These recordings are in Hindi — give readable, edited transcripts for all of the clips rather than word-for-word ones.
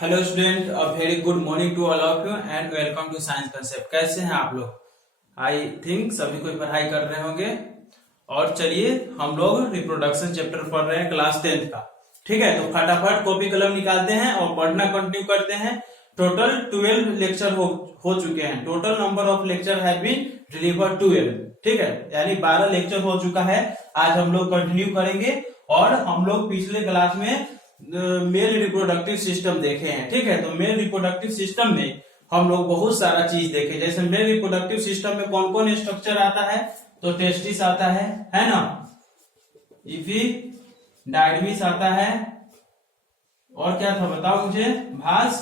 Hello student, a very good morning to all of you and welcome to science concept. कैसे हैं आप लोग? आई थिंक सभी कोई पढ़ाई कर रहे होंगे। और चलिए हम लोग रिप्रोडक्शन चैप्टर पढ़ रहे हैं क्लास 10th का। ठीक है, तो फटाफट कॉपी कलम निकालते हैं और पढ़ना कंटिन्यू करते हैं। टोटल 12 लेक्चर हो चुके हैं। Total number of lecture have been delivered 12। ठीक है, यानी 12 लेक्चर हो चुका है। आज हम लोग कंटिन्यू करेंगे और हम लोग पिछले क्लास में मेल रिप्रोडक्टिव सिस्टम देखे हैं। ठीक है, तो मेल रिप्रोडक्टिव सिस्टम में हम लोग बहुत सारा चीज देखे। जैसे मेल रिप्रोडक्टिव सिस्टम में कौन कौन स्ट्रक्चर आता है, तो टेस्टिस आता है ना, इफी डायडमिस आता है, और क्या था बताओ मुझे, भास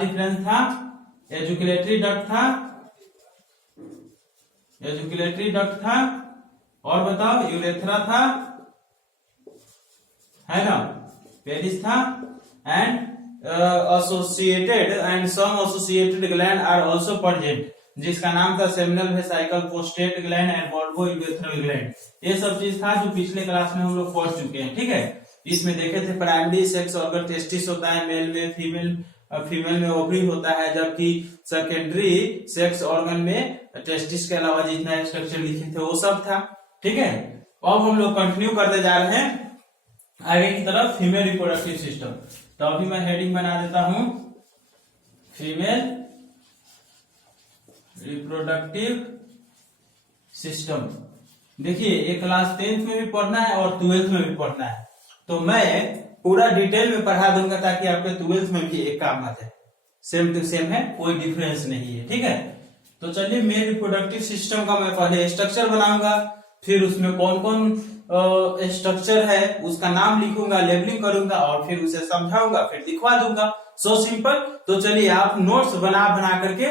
डिफरेंस था, एजुकुलेटरी डक्ट था, और बताओ यूरेथ्रा था, है ना, पेरिस था, and associated and some associated gland are also present, जिसका नाम था seminal vesicle, prostate gland and Volvo urethral gland. ये सब चीज था जो पिछले क्लास में हम लोग पढ़ चुके हैं। ठीक है, इसमें देखे थे प्राइमरी सेक्स ऑर्गन टेस्टिस होता है मेल में, फीमेल में ओवरी होता है, जबकि सेकेंडरी सेक्स ऑर्गन में टेस्टिस के अलावा जितना स्ट्रक्चर लिखे थे वो सब था। ठीक है, अब हम लोग कंटिन्यू करते जा रहे हैं आगे की तरफ फीमेल रिप्रोडक्टिव सिस्टम। तो अभी मैं हेडिंग बना देता हूं, फीमेल रिप्रोडक्टिव सिस्टम। देखिए, ये क्लास 10th में भी पढ़ना है और 12th में भी पढ़ना है, तो मैं पूरा डिटेल में पढ़ा दूंगा ताकि आपके 12th में भी एक काम आ जाए। सेम टू सेम है, कोई डिफरेंस नहीं है। ठीक है, तो चलिए मेल रिप्रोडक्टिव सिस्टम का मैं पहले स्ट्रक्चर बनाऊंगा, फिर उसमें कौन कौन स्ट्रक्चर है उसका नाम लिखूंगा, लेबलिंग करूंगा और फिर उसे समझाऊंगा, फिर दिखवा दूंगा। So simple. तो चलिए आप नोट्स बना करके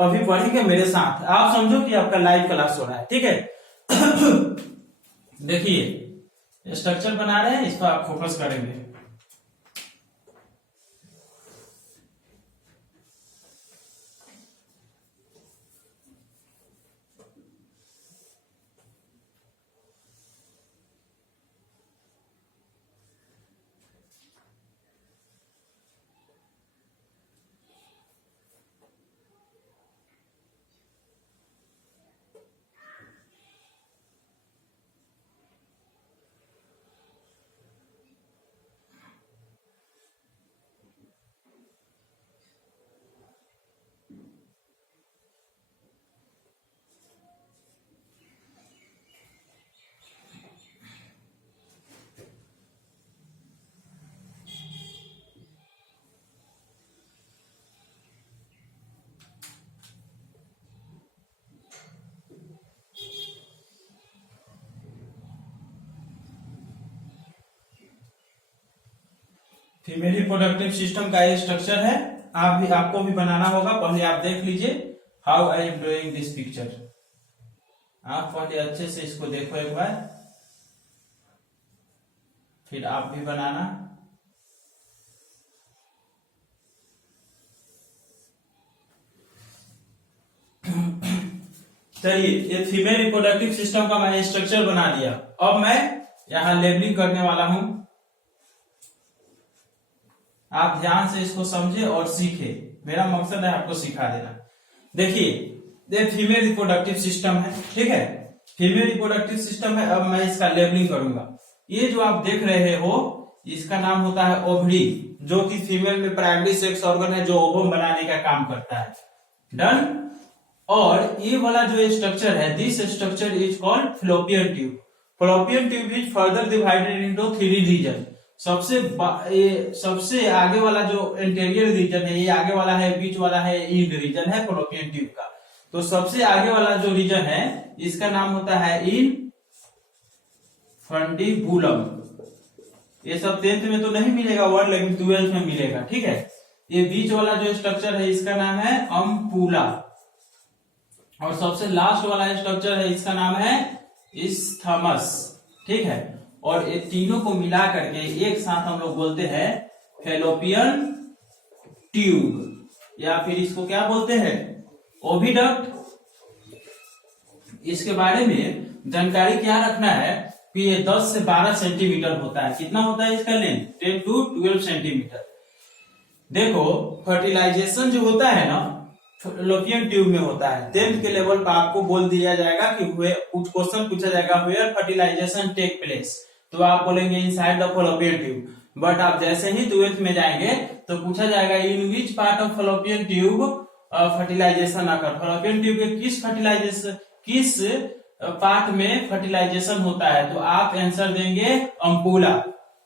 अभी पढ़ेंगे मेरे साथ। आप समझो कि आपका लाइव क्लास हो रहा है। ठीक है देखिए स्ट्रक्चर बना रहे हैं, इस पर आप फोकस करेंगे। फीमेल रिप्रोडक्टिव सिस्टम का ये स्ट्रक्चर है। आपको भी बनाना होगा। पहले आप देख लीजिए how I am doing this picture. आप पहले अच्छे से इसको देखो एक बार, फिर आप भी बनाना। चलिए, ये फीमेल रिप्रोडक्टिव सिस्टम का मैंने स्ट्रक्चर बना दिया। अब मैं यहाँ लेबलिंग करने वाला हूं। आप ध्यान से इसको समझे और सीखे। मेरा मकसद है आपको सिखा देना। देखिए, ये फीमेल रिप्रोडक्टिव सिस्टम है। ठीक है, फीमेल रिप्रोडक्टिव सिस्टम है। अब मैं इसका लेबलिंग करूंगा। ये जो आप देख रहे हो इसका नाम होता है ओवरी, जो कि फीमेल में प्राइमरी सेक्स ऑर्गन है जो ओवम बनाने का काम करता है। डन। और ये वाला जो स्ट्रक्चर है, this structure is called fallopian tube. Fallopian tube is further divided into 3 region. सबसे आगे वाला जो इंटीरियर रीजन है, ये आगे वाला है, बीच वाला है, इन रीजन है फ्लोपियन ट्यूब का। तो सबसे आगे वाला जो रीजन है इसका नाम होता है इनफंडिबुलम। ये सब 10th में तो नहीं मिलेगा वर्ड, लेकिन 12th में मिलेगा। ठीक है, ये बीच वाला जो स्ट्रक्चर है इसका नाम है अम्पुला, और सबसे लास्ट वाला स्ट्रक्चर है इसका नाम है इस्थमस। ठीक है, और ये तीनों को मिला करके एक साथ हम लोग बोलते हैं फैलोपियन ट्यूब, या फिर इसको क्या बोलते हैं, ओविडक्ट। इसके बारे में जानकारी क्या रखना है, कि ये 10 से 12 सेंटीमीटर होता है। कितना होता है इसका लेंथ? 10 to 12 centimetre. देखो फर्टिलाइजेशन जो होता है ना फैलोपियन ट्यूब में होता है। 10th के लेवल पर आपको बोल दिया जाएगा कि कुछ क्वेश्चन पूछा जाएगा वेयर फर्टिलाइजेशन टेक प्लेस, तो आप बोलेंगे inside the fallopian tube. But आप जैसे ही 12th में जाएंगे तो पूछा जाएगा in which part of fallopian tube fertilization occur. Fallopian tube के किस पार्ट में फर्टिलाइजेशन होता है, तो आप आंसर देंगे अम्पूला।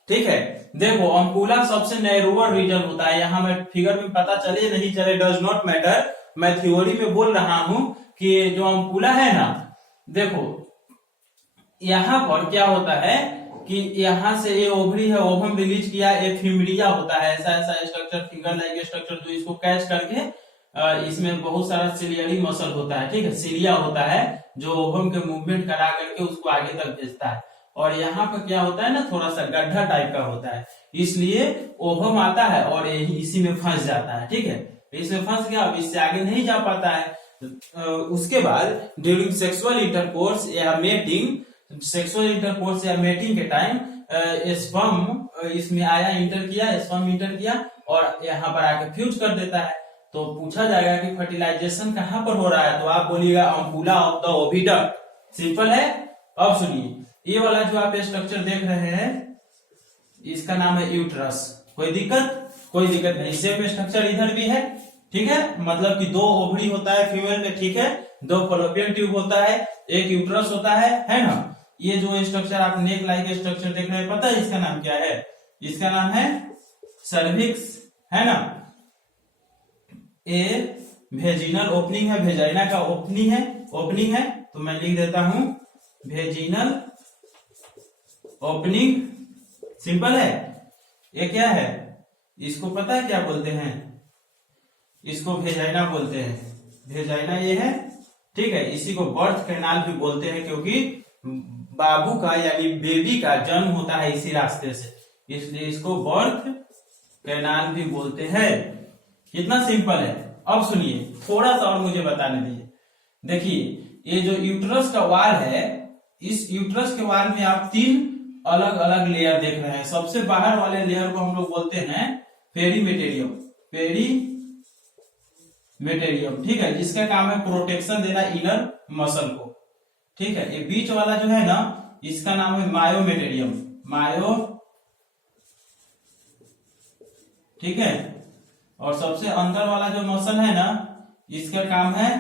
ठीक है, देखो अम्पूला सबसे नैरोअर रीजन होता है। यहाँ मैं फिगर में पता चले नहीं चले डज नॉट मैटर, मैं थ्योरी में बोल रहा हूं कि जो अम्पूला है ना, देखो यहाँ पर क्या होता है कि यहाँ से ये ओवरी है, ओवम रिलीज किया, एक फिमरिया होता है, ऐसा ऐसा स्ट्रक्चर, फिंगर लाइक स्ट्रक्चर जो इसको कैच करके इसमें बहुत सारा सिलियरी मसल होता है। ठीक है, सिलिया होता है जो ओवम के मूवमेंट करा करके उसको आगे तक भेजता है। और यहाँ पर क्या होता है ना, थोड़ा सा गड्ढा टाइप का होता है, इसलिए ओवम आता है और इसी में फंस जाता है। ठीक है, इसमें फंस गया, अब इससे आगे नहीं जा पाता है। उसके बाद ड्यूरिंग सेक्सुअल इंटरकोर्स या मेटिंग, सेक्सुअल इंटरकोर्स या मेटिंग के टाइम स्पर्म इसमें आया, स्पर्म इंटर किया और यहाँ पर आके फ्यूज कर देता है। तो पूछा जाएगा कि फर्टिलाइजेशन कहाँ पर हो रहा है, तो आप बोलिएगा अम्पूला ऑफ द ओविडक्ट। सिंपल है। अब सुनिए, ये वाला जो आप स्ट्रक्चर देख रहे हैं इसका नाम है यूट्रस। कोई दिक्कत? कोई दिक्कत नहीं। सेम स्ट्रक्चर इधर भी है। ठीक है, मतलब कि 2 ओवरी होता है फीमेल में। ठीक है, 2 फैलोपियन ट्यूब होता है, एक यूट्रस होता है ना। ये जो स्ट्रक्चर आप नेक लाइक स्ट्रक्चर देख रहे हैं, पता है इसका नाम क्या है? इसका नाम है सर्विक्स, है ना। ए वेजिनल ओपनिंग है, वेजाइना का ओपनिंग है, तो मैं लिख देता हूं वेजिनल ओपनिंग। सिंपल है। ये क्या है, इसको पता है क्या बोलते हैं? इसको वेजाइना बोलते हैं। वेजाइना ये है। ठीक है, इसी को बर्थ कैनाल भी बोलते हैं, क्योंकि बाबू का यानी बेबी का जन्म होता है इसी रास्ते से, इसलिए इसको बर्थ कैनाल भी बोलते हैं। कितना सिंपल है। अब सुनिए, थोड़ा सा और मुझे बताने दीजिए। देखिए ये जो यूट्रस का वाल है, इस यूट्रस के वाल में आप 3 अलग अलग लेयर देख रहे हैं। सबसे बाहर वाले लेयर को हम लोग बोलते हैं पेरीमेटेरियम। ठीक है, जिसका काम है प्रोटेक्शन देना इनर मसल को। ठीक है, ये बीच वाला जो है ना, इसका नाम है मायोमेटेरियम। ठीक है, और सबसे अंदर वाला जो मसल है ना, इसका काम है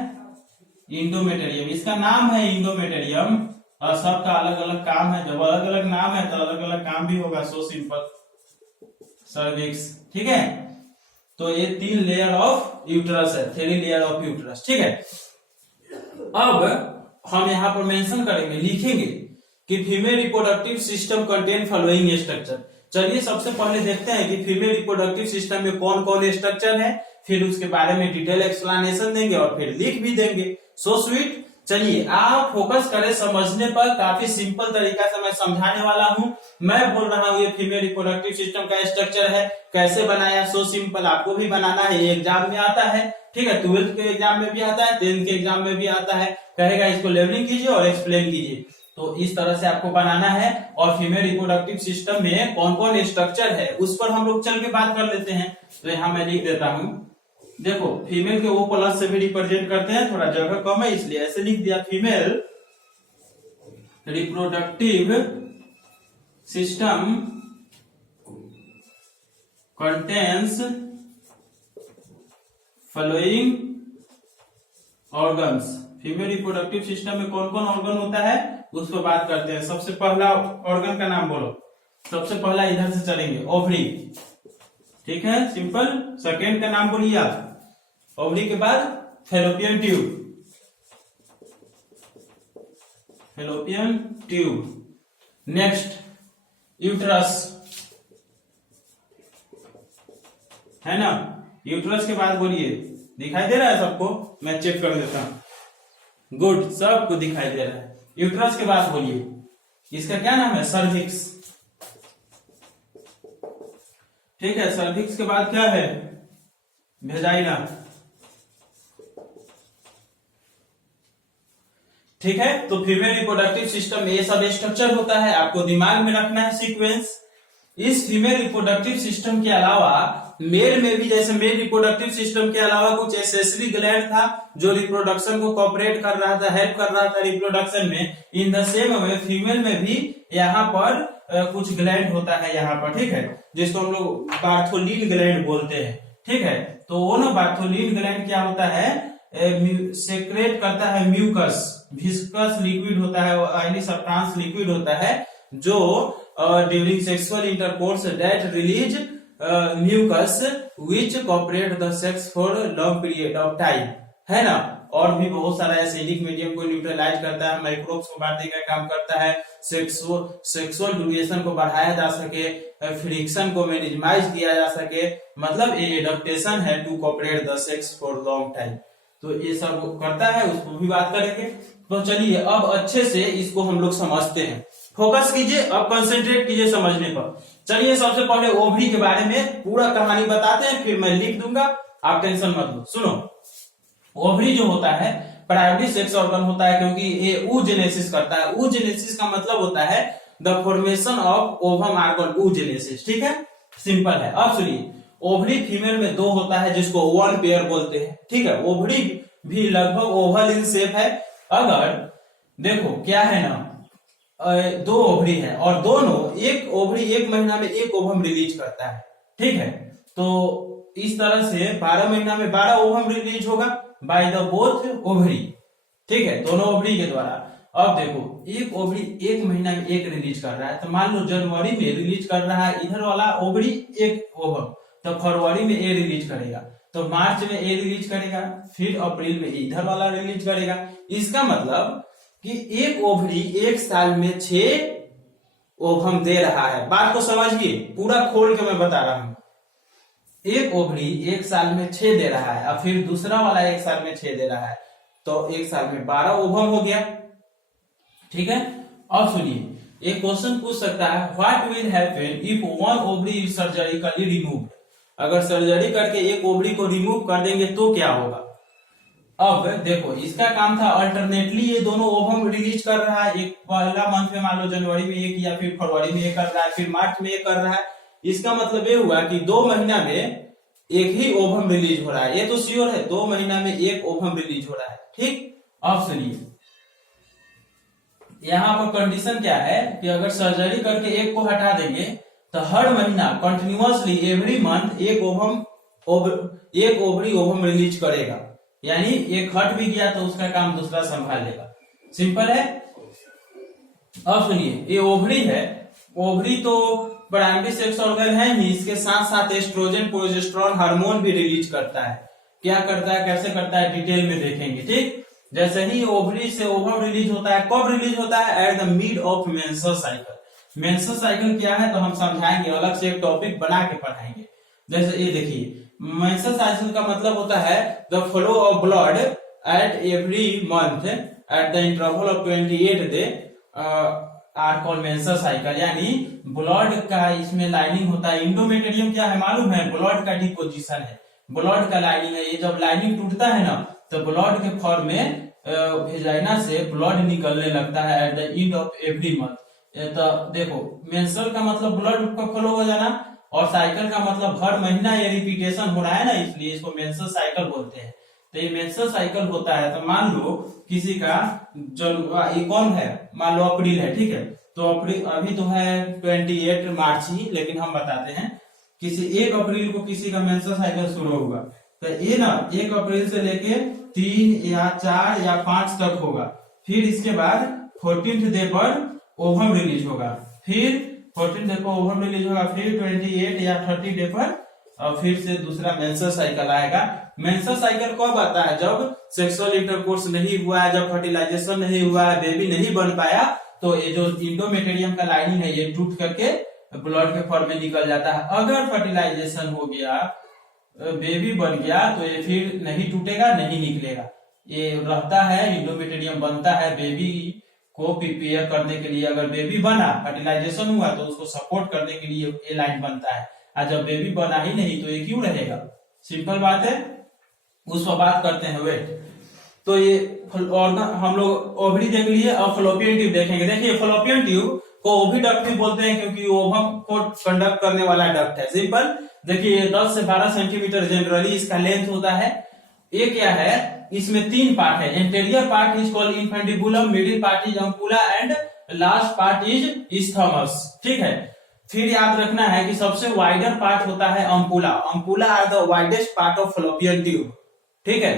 इंडोमेटेरियम। इसका नाम है इंडोमेटेरियम और सबका अलग अलग काम है। जब अलग अलग नाम है तो अलग अलग काम भी होगा। So simple. सर्विक्स। ठीक है, तो ये 3 लेयर ऑफ यूट्रस है, 3 लेयर ऑफ यूट्रस। ठीक है, अब हम यहाँ पर मेंशन करेंगे, लिखेंगे कि female reproductive system contain following structure. चलिए सबसे पहले देखते हैं कि फीमेल रिप्रोडक्टिव सिस्टम में कौन कौन स्ट्रक्चर है, फिर उसके बारे में डिटेल एक्सप्लेनेशन देंगे और फिर लिख भी देंगे। So sweet. चलिए आप फोकस करें समझने पर, काफी सिंपल तरीका से मैं समझाने वाला हूं। मैं बोल रहा हूं ये फीमेल रिप्रोडक्टिव सिस्टम का स्ट्रक्चर है, कैसे बनाया। सो सिंपल, आपको भी बनाना है, ये एग्जाम में आता है। ठीक है, 12th के एग्जाम में भी आता है, 10th के एग्जाम में भी आता है। कहेगा इसको लेवलिंग कीजिए और एक्सप्लेन कीजिए, तो इस तरह से आपको बनाना है। और फीमेल रिप्रोडक्टिव सिस्टम में कौन कौन स्ट्रक्चर है उस पर हम लोग चल के बात कर लेते हैं। तो यहाँ मैं लिख देता हूं, देखो फीमेल के O+ से भी रिप्रेजेंट करते हैं, थोड़ा जगह कम है इसलिए ऐसे लिख दिया। Female reproductive system contains following organs. Female reproductive system में कौन कौन ऑर्गन होता है उस पर बात करते हैं। सबसे पहला ऑर्गन का नाम बोलो। सबसे पहला इधर से चलेंगे, ओवरी। ठीक है, सिंपल। सेकेंड का नाम बोलिए आप। ओवरी के बाद फैलोपियन ट्यूब। नेक्स्ट यूट्रस, है ना। यूट्रस के बाद बोलिए, दिखाई दे रहा है सबको? मैं चेक कर देता हूं। गुड, सबको दिखाई दे रहा है। यूट्रस के बाद बोलिए, इसका क्या नाम है? सर्विक्स। ठीक है, सर्विक्स के बाद क्या है? वेजाइना। ठीक है। तो फीमेल रिप्रोडक्टिव सिस्टम में ये सब स्ट्रक्चर होता है, आपको दिमाग में रखना है सीक्वेंस। इस फीमेल रिप्रोडक्टिव सिस्टम के अलावा मेल में भी, जैसे मेल रिप्रोडक्टिव सिस्टम के अलावा कुछ एसेसरी ग्लैंड था जो रिप्रोडक्शन को कोऑपरेट कर रहा था, हेल्प कर रहा था रिप्रोडक्शन में। In the same way female में भी यहाँ पर कुछ ग्लैंड होता है यहाँ पर, ठीक है, जिसको हम लोग बार्थोलिन ग्लैंड बोलते हैं, ठीक है। तो वो ना बार्थोलिन ग्लैंड क्या होता है, सेक्रेट करता है म्यूकस, विस्कस लिक्विड होता है, ऑयली सब्सटेंस लिक्विड होता है, जो during sexual intercourse that release mucus which cooperate the sex for long period of time, है ना। और भी बहुत सारा एसिडिक मीडियम को न्यूट्रलाइज करता है, माइक्रोब्स को मारने का काम करता है, सेक्सुअल ड्यूरेशन को बढ़ाया जा सके, फ्रिक्शन को मिनिमाइज किया जा सके, मतलब ये एडेप्टेशन है to cooperate the sex for long time. तो ये सब करता है, उसको भी बात करेंगे। तो चलिए अब अच्छे से इसको हम लोग समझते हैं, फोकस कीजिए, अब कंसंट्रेट कीजिए समझने पर। चलिए सबसे पहले ओवरी के बारे में पूरा कहानी बताते हैं, फिर मैं लिख दूंगा, आप टेंशन मत लो। सुनो, ओवरी जो होता है प्राइमरी सेक्स ऑर्गन होता है, क्योंकि ये oogenesis करता है। oogenesis का मतलब होता है the formation of ovum organ, oogenesis, ठीक है, सिंपल है। अब सुनिए, ओवरी फीमेल में दो होता है जिसको वन पेयर बोलते हैं, ठीक है। ओवरी भी लगभग ओवल इन शेप है। अगर देखो क्या है ना, दो ओवरी है और दोनों, एक ओवरी एक महीना में एक ओवम रिलीज करता है, ठीक है। तो इस तरह से 12 महीना में 12 ओवम रिलीज होगा बाय द बोथ ओवरी, ठीक है, दोनों ओवरी के द्वारा। अब देखो, एक ओवरी एक महीना में एक रिलीज कर रहा है, तो मान लो जनवरी में रिलीज कर रहा है इधर वाला ओवरी एक ओवम, तो फरवरी में ए रिलीज करेगा, तो मार्च में ए रिलीज करेगा, फिर अप्रैल में इधर वाला रिलीज करेगा। इसका मतलब कि एक ओवरी एक साल में 6 ओवम दे रहा है। बात को समझिए, पूरा खोल के मैं बता रहा हूं। एक ओवरी एक साल में 6 दे रहा है, और फिर दूसरा वाला एक साल में 6 दे रहा है, तो एक साल में 12 ओवम हो गया, ठीक है। अब सुनिए, एक क्वेश्चन पूछ सकता है, what will happen if one ovary is surgically removed. अगर सर्जरी करके एक ओवरी को रिमूव कर देंगे तो क्या होगा। अब देखो, इसका काम था अल्टरनेटली ये दोनों ओवम रिलीज कर रहा है, एक पहला मंथ में मान लो जनवरी में एक, या फिर फरवरी में एक कर रहा है, फिर मार्च में एक कर रहा है। इसका मतलब ये हुआ कि 2 महीना में एक ही ओवम रिलीज हो रहा है, ये तो श्योर है, 2 महीना में एक ओवम रिलीज हो रहा है, ठीक। अब सुनिए, यहाँ पर कंडीशन क्या है कि अगर सर्जरी करके एक को हटा देंगे तो हर महीना कंटिन्यूअसली एवरी मंथ एक ओवरी ओवम रिलीज करेगा, यानी एक हट भी गया तो उसका काम दूसरा संभाल लेगा, सिंपल है। अब सुनिए, ये ओवरी है, ओवरी तो प्राइमरी सेक्स ऑर्गन है ही, इसके साथ साथ एस्ट्रोजन प्रोजेस्टेरोन हार्मोन भी रिलीज करता है। क्या करता है, कैसे करता है, डिटेल में देखेंगे, ठीक। जैसे ही ओवरी से ओवम रिलीज होता है, कब रिलीज होता है, at the mid of menstrual cycle. Menstrual cycle क्या है तो हम समझाएंगे, अलग से एक टॉपिक बना के पढ़ाएंगे। जैसे ये देखिए, मेंस्ट्रुअल साइकिल का मतलब होता है the flow of blood at every month at the interval of 28 day are called menstrual cycle, यानी ब्लड का इसमें लाइनिंग होता है। इंडोमेटेरियम क्या है मालूम है, ब्लड का डिपोजिशन है, ब्लड का लाइनिंग है। ये जब लाइनिंग टूटता है ना, तो ब्लड के फॉर्म में वेजाइना से ब्लड निकलने लगता है at the end of every month. तो देखो, मेंस्ट्रुअल का मतलब ब्लड का फ्लो हो जाना, और साइकिल का मतलब हर महीना ये रिपीटेशन हो रहा है ना, इसलिए इसको मेंस्ट्रुअल साइकिल बोलते हैं। तो ये मेंस्ट्रुअल साइकिल होता है, तो मान लो किसी का जो ये कौन है, मान लो अप्रैल है, ठीक है, तो अप्रैल अभी तो है 28 मार्च ही, लेकिन हम बताते हैं किसी 1 अप्रैल को किसी का मेंस्ट्रुअल साइकिल शुरू होगा, तो ये ना 1 अप्रैल से लेके 3 या 4 या 5 तक होगा। फिर इसके बाद 14th डे पर ओवम रिलीज होगा, फिर 14 डे पर ओवम रिलीज होगा, फिर 28 या 30 डे पर और फिर से दूसरा मेंस्ट्रुअल साइकिल आएगा। मेंस्ट्रुअल साइकिल कब आता है, जब सेक्सुअल इंटरकोर्स नहीं हुआ है, जब फर्टिलाइजेशन नहीं हुआ है, बेबी नहीं बन पाया, तो ये जो इंडोमेटेरियम का लाइनिंग है ये टूट करके ब्लड के फॉर्म में निकल जाता है। अगर फर्टिलाइजेशन हो गया, बेबी बन गया, तो ये फिर नहीं टूटेगा, नहीं निकलेगा, ये रहता है, इंडोमेटेरियम बनता है बेबी को प्रिपेयर करने के लिए। अगर बेबी बना, फर्टिलाइजेशन हुआ, तो उसको सपोर्ट करने के लिए ये लाइन बनता है, और जब बेबी बना ही नहीं तो ये क्यों रहेगा, सिंपल बात है। उस पर बात करते हैं, वेट। तो ये हम लोग ओवरी देख लिए, अब फलोपियन ट्यूब देखेंगे। देखिए फलोपियन ट्यूब को ओविडक्ट भी बोलते हैं क्योंकि ओवम को कंडक्ट करने वाला डक्ट है। सिंपल, देखिए 10 से 12 सेंटीमीटर जनरली इसका लेंथ होता है। ये क्या है, इसमें 3 पार्ट है। Anterior part is called infundibulum, middle part is ampulla and last part is isthmus. ठीक है, फिर याद रखना है कि सबसे वाइडर पार्ट होता है ampulla. Ampulla are the widest part of fallopian tube. ठीक है,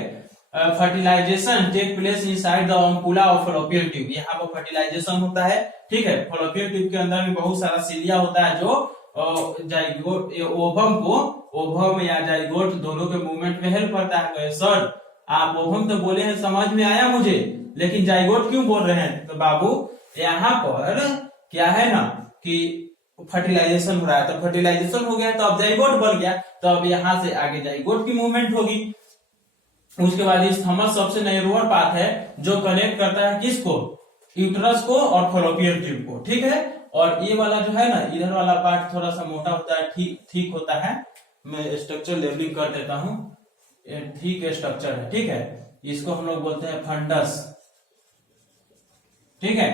fertilization take place inside the ampulla of fallopian tube. यहाँ पर फर्टिलाइजेशन होता है। ठीक है, फलोपियन ट्यूब के अंदर भी बहुत सारा सिलिया होता है जो जाइगोट ओवम को, ओवम या जाइगोट दोनों के मूवमेंट में हेल्प करता है। सर आप ओवम तो बोले हैं, समझ में आया मुझे, लेकिन जाइगोट क्यों बोल रहे हैं? तो बाबू यहाँ पर क्या है ना कि फर्टिलाइजेशन हो रहा है, तो फर्टिलाइजेशन हो गया तो अब जाइगोट बन गया, तो अब यहाँ से आगे जाइगोट की मूवमेंट होगी। उसके बाद इस्थमस सबसे नैरोअर पार्ट है जो कनेक्ट करता है किसको, यूट्रस को और फलोपियन ट्यूब को। ठीक है, और ये वाला जो है ना, इधर वाला पार्ट थोड़ा सा मोटा होता है, ठीक होता है। मैं स्ट्रक्चर लेवलिंग कर देता हूँ, ठीक स्ट्रक्चर है। ठीक है, इसको हम लोग बोलते हैं फंडस। ठीक है,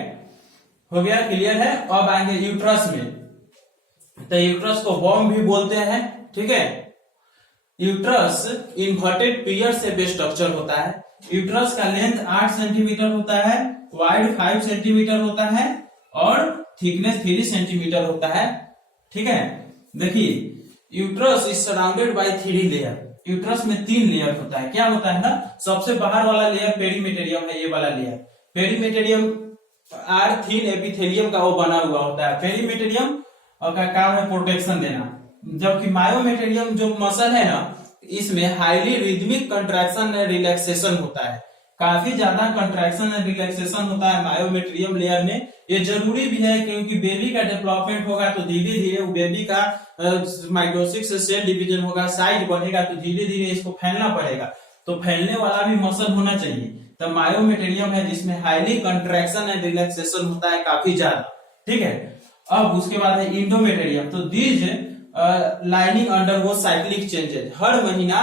हो गया, क्लियर है। अब आएंगे यूट्रस में, तो यूट्रस को वॉर्म भी बोलते हैं। ठीक है, यूट्रस इन्वर्टेड पियर से स्ट्रक्चर होता है। यूट्रस का लेंथ 8 सेंटीमीटर होता है, वाइड 5 सेंटीमीटर होता है और थिकनेस 3 सेंटीमीटर होता है। ठीक है, देखिए uterus is surrounded by 3 layer. Uterus में 3 लेयर होता है। क्या होता है ना, सबसे बाहर वाला लेयर पेरीमेटेरियम है, ये वाला लेयर पेरीमेटेरियम आर थिन एपिथेलियम का वो बना हुआ होता है। पेरीमेटेरियम का काम है प्रोटेक्शन देना, जबकि मायोमेटेरियम जो मसल है ना, इसमें highly rhythmic contraction and relaxation होता है। काफी ज्यादा कंट्रैक्शन एंड रिलैक्सेशन होता है मायोमेटेरियम लेयर में। ये जरूरी भी है क्योंकि बेबी का डेवलपमेंट होगा तो धीरे धीरे बेबी का माइटोसिस से सेल डिवीजन होगा, साइज बढ़ेगा तो धीरे धीरे इसको फैलना पड़ेगा, तो फैलने वाला भी मसल होना चाहिए। तो मायोमेटेरियम है जिसमें हाईली कंट्रैक्शन एंड रिलैक्सेशन होता है काफी ज्यादा। ठीक है, अब उसके बाद है इंडोमेटेरियम। तो these lining undergo cyclic changes. हर महीना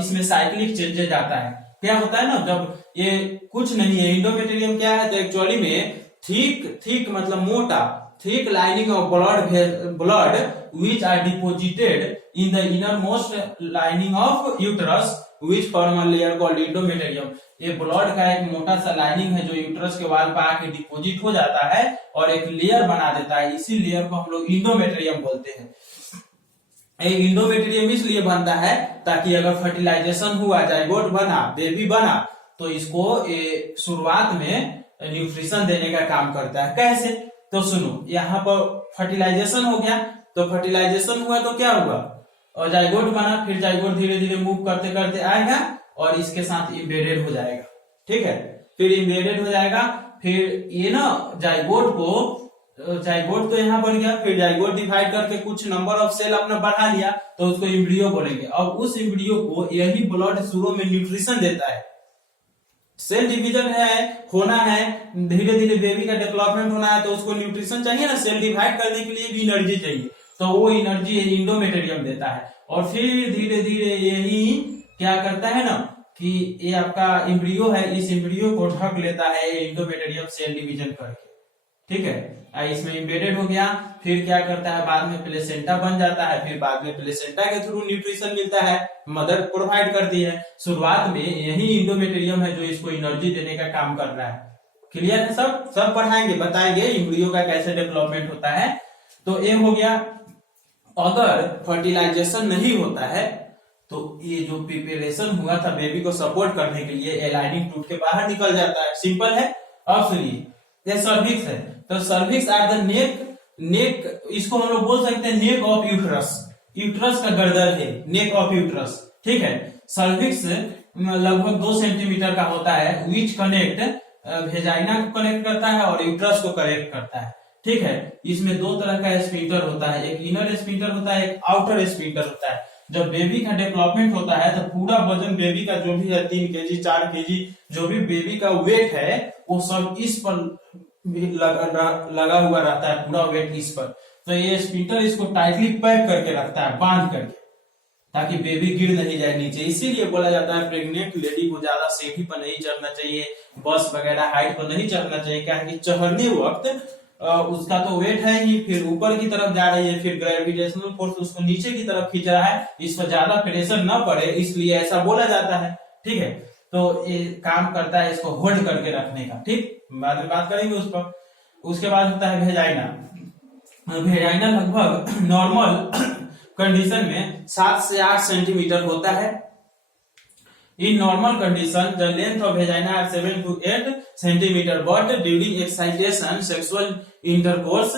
इसमें साइक्लिक चेंजेज आता है। क्या होता है ना, जब ये कुछ नहीं है, इंडोमेटेरियम क्या है, तो एक्चुअली में थिक मतलब मोटा, thick lining of blood which are deposited in the innermost lining of uterus which form a layer called endometrium। ये ब्लड का एक मोटा सा लाइनिंग है जो यूट्रस के वाल पर आके डिपोजिट हो जाता है और एक लेयर बना देता है। इसी लेयर को हम लोग इंडोमेट्रियम बोलते हैं। ये इंडोमेट्रियम इसलिए बनता है ताकि अगर फर्टिलाइजेशन हुआ, जाइगोट बना, बेबी बना, तो इसको शुरुआत में न्यूट्रिशन देने का काम करता है। कैसे? तो सुनो, यहाँ पर फर्टिलाइजेशन हो गया, तो फर्टिलाइजेशन हुआ तो क्या हुआ, और जाइगोट बना, फिर जाइगोट धीरे धीरे मूव करते करते आएगा और इसके साथ इम्बेडेड हो जाएगा। ठीक है, फिर इम्बेडेड हो जाएगा, फिर ये ना जाइगोट तो यहाँ बन गया, फिर जाइगोट डिवाइड करके कुछ नंबर ऑफ सेल अपना बढ़ा लिया तो उसको इम्ब्रियो बोलेंगे। अब उस इम्ब्रियो को यही ब्लड शुरू में न्यूट्रिशन देता है। सेल डिवीजन है, होना है, धीरे धीरे बेबी का डेवलपमेंट होना है, तो उसको न्यूट्रिशन चाहिए ना, सेल डिवाइड करने के लिए भी एनर्जी चाहिए, तो वो एनर्जी इंडोमेटेरियम देता है। और फिर धीरे धीरे यही क्या करता है ना कि ये आपका इम्ब्रियो है, इस इम्ब्रियो को ढक लेता है इंडोमेटेरियम सेल डिवीजन करके। ठीक है, इसमें इम्बेडेड हो गया, फिर क्या करता है, बाद में प्लेसेंटा बन जाता है, फिर बाद में प्लेसेंटा के थ्रू न्यूट्रिशन मिलता है, मदर प्रोवाइड करती है। शुरुआत में यही इंडोमेटेरियम है जो इसको एनर्जी देने का काम कर रहा है। क्लियर है? सब पढ़ाएंगे, बताएंगे इम्ब्रियो का कैसे डेवलपमेंट होता है। तो ये हो गया। अगर फर्टिलाइजेशन नहीं होता है तो ये जो प्रिपरेशन हुआ था बेबी को सपोर्ट करने के लिए, एलाइनिंग टूट के बाहर निकल जाता है। सिंपल है। अब सुनिए, ये सर्विक्स है, तो सर्विक्स आर द नेक, इसको हम लोग बोल सकते हैं नेक ऑफ यूट्रस। यूट्रस का गर्दन है, नेक ऑफ यूट्रस। ठीक है, सर्विक्स लगभग 2 सेंटीमीटर का होता है, विच कनेक्ट वेजाइना को कनेक्ट करता है और यूट्रस को कनेक्ट करता है। ठीक है, इसमें 2 तरह का स्फिंक्टर होता है, एक इनर स्फिंक्टर होता है, एक आउटर स्फिंक्टर होता है। जब बेबी का डेवलपमेंट होता है तो पूरा वजन बेबी का जो भी है 3 केजी 4 केजी जो भी बेबी का वेट है वो सब इस पर लगा हुआ रहता है, पूरा वेट इस पर। तो ये स्फिंक्टर इसको टाइटली पैक करके रखता है, बांध करके, ताकि बेबी गिर नहीं जाए नीचे। इसीलिए बोला जाता है प्रेग्नेंट लेडी को ज्यादा सीढ़ी पर नहीं चढ़ना चाहिए, बस वगैरह हाइट पर नहीं चढ़ना चाहिए। क्या है कि चढ़ने वक्त उसका तो वेट है ही, फिर ऊपर की तरफ जा रही है, फिर ग्रेविटेशनल फोर्स उसको नीचे की तरफ खींच रहा है, इस पर ज्यादा प्रेशर न पड़े, इसलिए ऐसा बोला जाता है। ठीक है, तो ये काम करता है इसको होल्ड करके रखने का। ठीक, बाद में बात करेंगे उस पर। उसके बाद होता है वेजाइना। वेजाइना लगभग नॉर्मल कंडीशन में 7 से 8 सेंटीमीटर होता है। In normal condition, the length of vagina are 7 to 8 centimeter, but during excitation, sexual intercourse,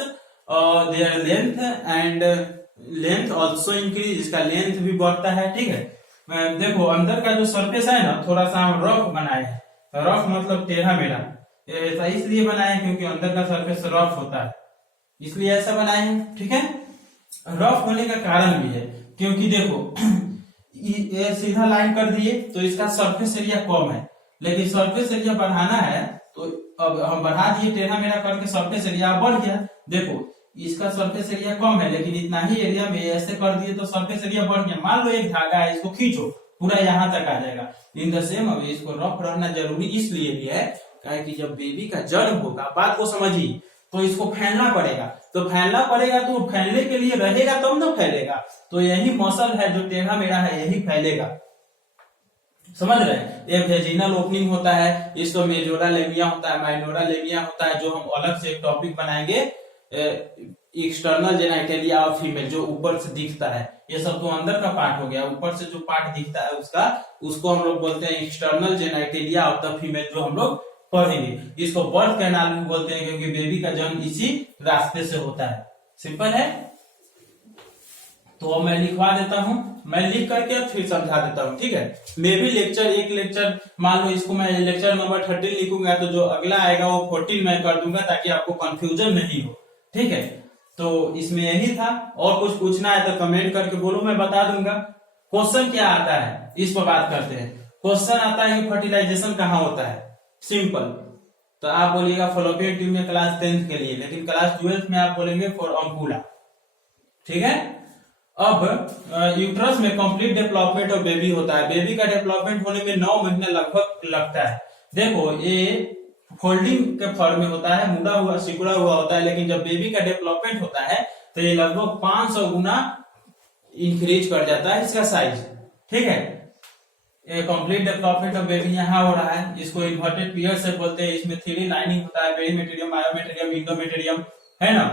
their length also increase, इसका लेंथ भी बढ़ता है। ठीक है, देखो अंदर का जो सरफेस है ना, थोड़ा सा हम रफ बनाए हैं। रफ मतलब टेढ़ा मेढ़ा, ऐसा इसलिए बनाए हैं क्योंकि अंदर का सरफेस रफ होता है, इसलिए ऐसा बनाए हैं। ठीक है, रफ होने का कारण भी है क्योंकि देखो ये सीधा लाइन कर दिए तो इसका सरफेस एरिया कम है, लेकिन सरफेस एरिया बढ़ाना है तो अब हम बढ़ा दिए, टेढ़ा मेढ़ा करके सरफेस एरिया बढ़ गया। देखो इसका सरफेस एरिया कम है, लेकिन इतना ही एरिया में ऐसे कर दिए तो सरफेस एरिया बढ़ गया। मान लो एक धागा है, इसको खींचो पूरा यहाँ तक आ जाएगा। इन द सेम अब इसको रफ रहना जरूरी इसलिए भी है कि जब बेबी का जन्म होगा, बात को समझिए, तो इसको फैलना पड़ेगा। तो फैलना पड़ेगा तो फैलने के लिए रहेगा तब ना फैलेगा। तो यही मसल है जो टेढ़ा मेढ़ा है, यही फैलेगा। समझ रहे हैं? एक वेजिनल ओपनिंग होता है, इसको मेजोरा लेमिया होता है, माइनोरा लेमिया होता है, जो हम अलग से एक टॉपिक बनाएंगे। एक्सटर्नल जेनाइटेलिया ऑफ फीमेल, जो ऊपर से दिखता है, ये सब तो अंदर का पार्ट हो गया। ऊपर से जो पार्ट दिखता है उसको हम लोग बोलते हैं external genitalia of the female, जो हम लोग पढ़ेंगे। इसको बर्थ कैनाल भी बोलते हैं क्योंकि बेबी का जन्म इसी रास्ते से होता है। सिंपल है। तो अब मैं लिखवा देता हूं, मैं लिख करके फिर समझा देता हूं। ठीक है, मे भी एक लेक्चर मान लो इसको मैं लेक्चर नंबर 13 लिखूंगा, तो जो अगला आएगा वो 14 मैं कर दूंगा ताकि आपको कंफ्यूजन नहीं हो। ठीक है, तो इसमें यही था। और कुछ पूछना है तो कमेंट करके बोलो, मैं बता दूंगा। क्वेश्चन क्या आता है इस पर बात करते हैं। क्वेश्चन आता है कि फर्टिलाइजेशन कहाँ होता है। सिंपल, तो आप बोलिएगा फॉलोपियन ट्यूब में क्लास 10th के लिए, लेकिन क्लास 12th में आप बोलेंगे फॉर अम्पुला। ठीक है, अब यूट्रस में कंप्लीट डेवलपमेंट ऑफ बेबी होता है। बेबी का डेवलपमेंट होने में 9 महीने लगभग लगता है। देखो ये फोल्डिंग के फॉर्म में होता है, मुड़ा हुआ सिकुड़ा हुआ होता है, लेकिन जब बेबी का डेवलपमेंट होता है तो ये लगभग 500 गुना इंक्रीज कर जाता है इसका साइज। ठीक है, कंप्लीट डेवलपमेंट ऑफ बेबी यहाँ हो रहा है। इसको इन्वर्टेड पीरियड से बोलते हैं। इसमें 3 लाइनिंग होता है, पेरीमेटेरियम, मायोमेटेरियम, इंडोमेटेरियम, है ना।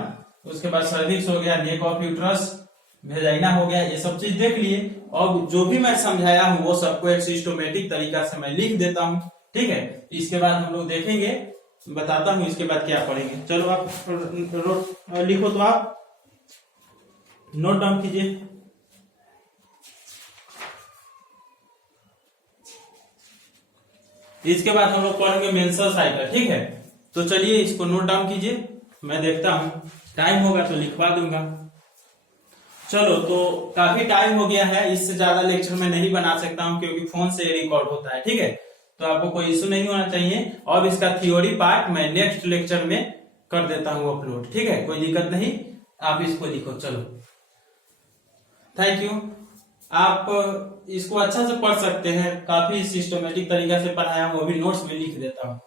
उसके बाद सर्विक्स हो गया, नेक ऑफ यूट्रस, वेजाइना हो गया, ये सब चीज देख लिए। और जो भी मैं समझाया हूँ वो सबको एक सिस्टमेटिक तरीका से मैं लिख देता हूँ। ठीक है, इसके बाद हम लोग देखेंगे, बताता हूँ इसके बाद क्या पढ़ेंगे। चलो आप लिखो, तो आप नोट डाउन कीजिए। इसके बाद हम लोग पढ़ेंगे मेंस्ट्रुअल साइकिल। ठीक है, तो चलिए इसको नोट डाउन कीजिए, मैं देखता हूँ, टाइम होगा तो लिखवा दूंगा। चलो, तो काफी टाइम हो गया है, इससे ज्यादा लेक्चर मैं नहीं बना सकता हूँ क्योंकि फोन से रिकॉर्ड होता है। ठीक है, तो आपको कोई इश्यू नहीं होना चाहिए। और इसका थ्योरी पार्ट मैं नेक्स्ट लेक्चर में कर देता हूँ अपलोड। ठीक है, कोई दिक्कत नहीं, आप इसको लिखो। चलो, थैंक यू। आप इसको अच्छा से पढ़ सकते हैं, काफी सिस्टमेटिक तरीका से पढ़ाया हूँ, वो भी नोट्स में लिख देता हूँ।